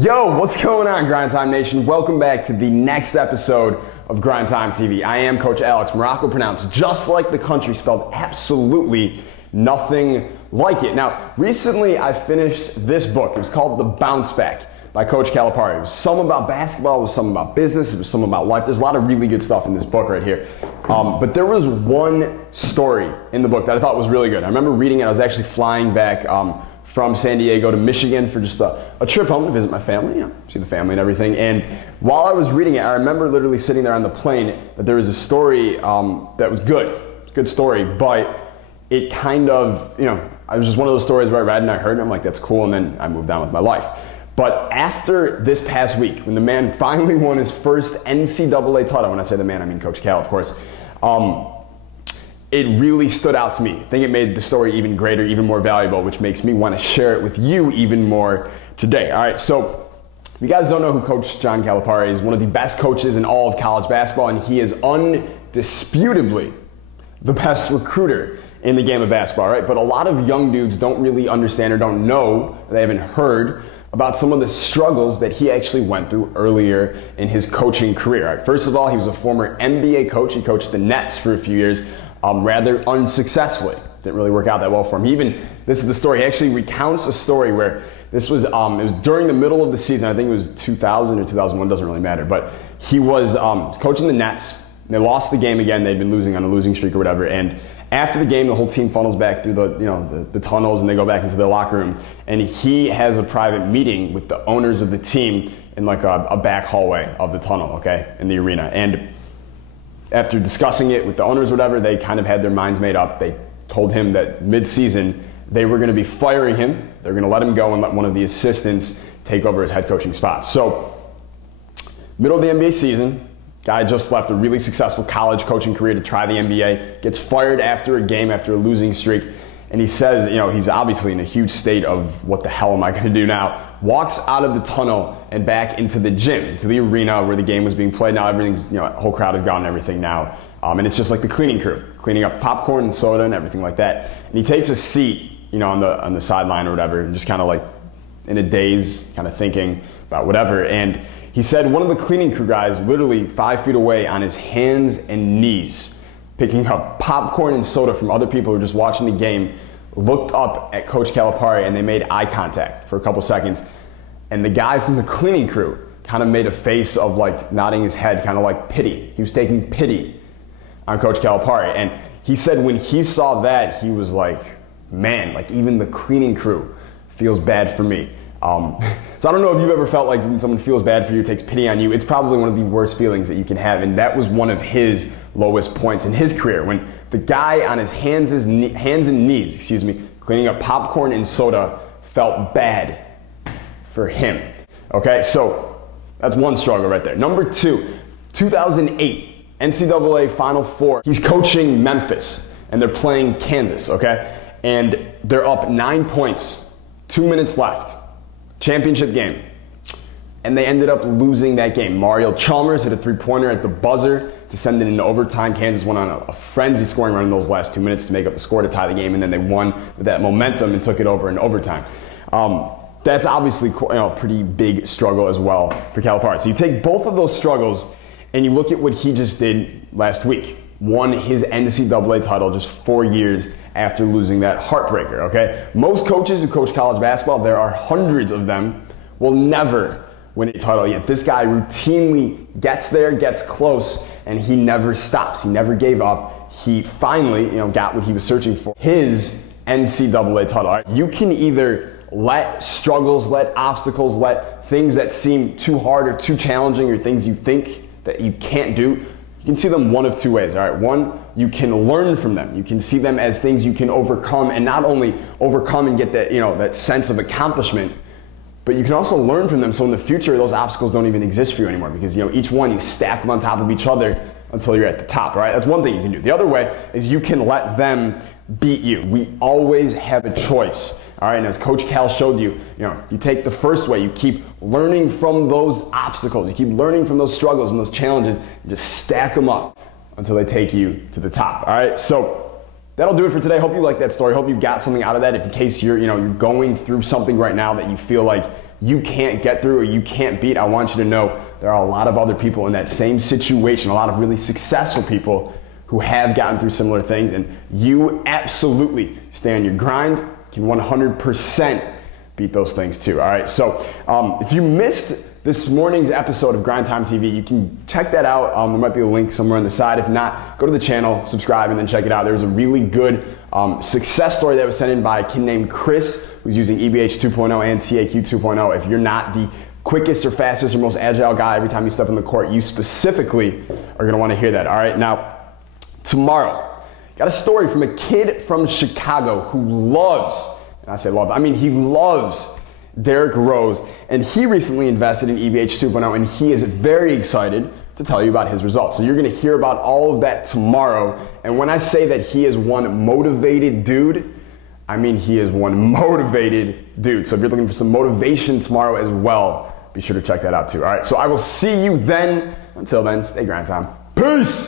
Yo, what's going on, Grind Time Nation? Welcome back to the next episode of Grind Time TV. I am Coach Alex Maroko, pronounced just like the country, spelled absolutely nothing like it. Now, recently I finished this book. It was called The Bounce Back by Coach Calipari. It was some about basketball, it was some about business, it was some about life. There's a lot of really good stuff in this book right here. But there was one story in the book that I thought was really good. I remember reading it. I was actually flying back from San Diego to Michigan for just a trip home to visit my family, see the family and everything. And while I was reading it, I remember literally sitting there on the plane that there was a story that was good story, but it kind of, it was just one of those stories where I read and I heard and I'm like, that's cool, and then I moved on with my life. But after this past week, when the man finally won his first NCAA title, when I say the man, I mean Coach Cal, of course, it really stood out to me. I think it made the story even greater, even more valuable, which makes me want to share it with you even more today. All right, so if you guys don't know who Coach John Calipari is, one of the best coaches in all of college basketball, and he is undisputably the best recruiter in the game of basketball, right? But a lot of young dudes don't really understand or don't know, they haven't heard about some of the struggles that he actually went through earlier in his coaching career. All right, first of all, he was a former NBA coach. He coached the Nets for a few years, rather unsuccessfully. Didn't really work out that well for him. This is the story. He actually recounts a story where this was, it was during the middle of the season. I think it was 2000 or 2001, doesn't really matter. But he was coaching the Nets. They lost the game again. They'd been losing on a losing streak or whatever. And after the game, the whole team funnels back through the tunnels and they go back into their locker room. And he has a private meeting with the owners of the team in like a back hallway of the tunnel, okay, in the arena. And after discussing it with the owners or whatever, they kind of had their minds made up. They told him that mid-season they were going to be firing him. They're going to let him go and let one of the assistants take over his head coaching spot. So, middle of the NBA season, guy just left a really successful college coaching career to try the NBA, gets fired after a game, after a losing streak, and he says, he's obviously in a huge state of what the hell am I going to do now? Walks out of the tunnel and back into the gym, into the arena where the game was being played. Now everything's, whole crowd is gone and everything now. And it's just like the cleaning crew, cleaning up popcorn and soda and everything like that. And he takes a seat, on the sideline or whatever, and just kind of like in a daze, kind of thinking about whatever. And he said one of the cleaning crew guys, literally 5 feet away on his hands and knees, picking up popcorn and soda from other people who were just watching the game, looked up at Coach Calipari and they made eye contact for a couple seconds. And the guy from the cleaning crew kind of made a face of like nodding his head, kind of like pity. He was taking pity on Coach Calipari. And he said when he saw that, he was like, man, like even the cleaning crew feels bad for me. So I don't know if you've ever felt like when someone feels bad for you, takes pity on you. It's probably one of the worst feelings that you can have. And that was one of his lowest points in his career, when the guy on his hands and knees, cleaning up popcorn and soda felt bad for him. Okay, so that's one struggle right there. Number two, 2008 NCAA Final Four. He's coaching Memphis and they're playing Kansas, okay? And they're up 9 points, 2 minutes left. Championship game. And they ended up losing that game. Mario Chalmers hit a three-pointer at the buzzer to send it into overtime. Kansas went on a frenzy scoring run in those last 2 minutes to make up the score to tie the game, and then they won with that momentum and took it over in overtime. That's obviously a pretty big struggle as well for Calipari. So you take both of those struggles and you look at what he just did last week. Won his NCAA title just 4 years after losing that heartbreaker, okay? Most coaches who coach college basketball, there are hundreds of them, will never win a title yet. This guy routinely gets there, gets close, and he never stops. He never gave up. He finally, got what he was searching for, his NCAA title. Right? You can either let struggles, let obstacles, let things that seem too hard or too challenging or things you think that you can't do, you can see them one of two ways, all right? One, you can learn from them. You can see them as things you can overcome, and not only overcome and get that, that sense of accomplishment, but you can also learn from them so in the future those obstacles don't even exist for you anymore, because each one you stack them on top of each other until you're at the top, all right? That's one thing you can do. The other way is you can let them beat you. We always have a choice, all right? And as Coach Cal showed you, you take the first way, you keep learning from those obstacles, you keep learning from those struggles and those challenges, and just stack them up until they take you to the top, all right? So that'll do it for today. Hope you liked that story. Hope you got something out of that. If in case you're going through something right now that you feel like you can't get through or you can't beat, I want you to know there are a lot of other people in that same situation, a lot of really successful people who have gotten through similar things, and you absolutely stay on your grind, can 100% beat those things too. All right, so if you missed this morning's episode of Grind Time TV, you can check that out. There might be a link somewhere on the side. If not, go to the channel, subscribe, and then check it out. There's a really good success story that was sent in by a kid named Chris, who's using EBH 2.0 and TAQ 2.0. If you're not the quickest or fastest or most agile guy every time you step on the court, you specifically are going to want to hear that. All right, now tomorrow, got a story from a kid from Chicago who loves, and I say love, I mean he loves Derrick Rose, and he recently invested in EBH 2.0, and he is very excited to tell you about his results. So you're going to hear about all of that tomorrow, and when I say that he is one motivated dude, I mean he is one motivated dude. So if you're looking for some motivation tomorrow as well, be sure to check that out too. All right, so I will see you then. Until then, stay grind time. Peace!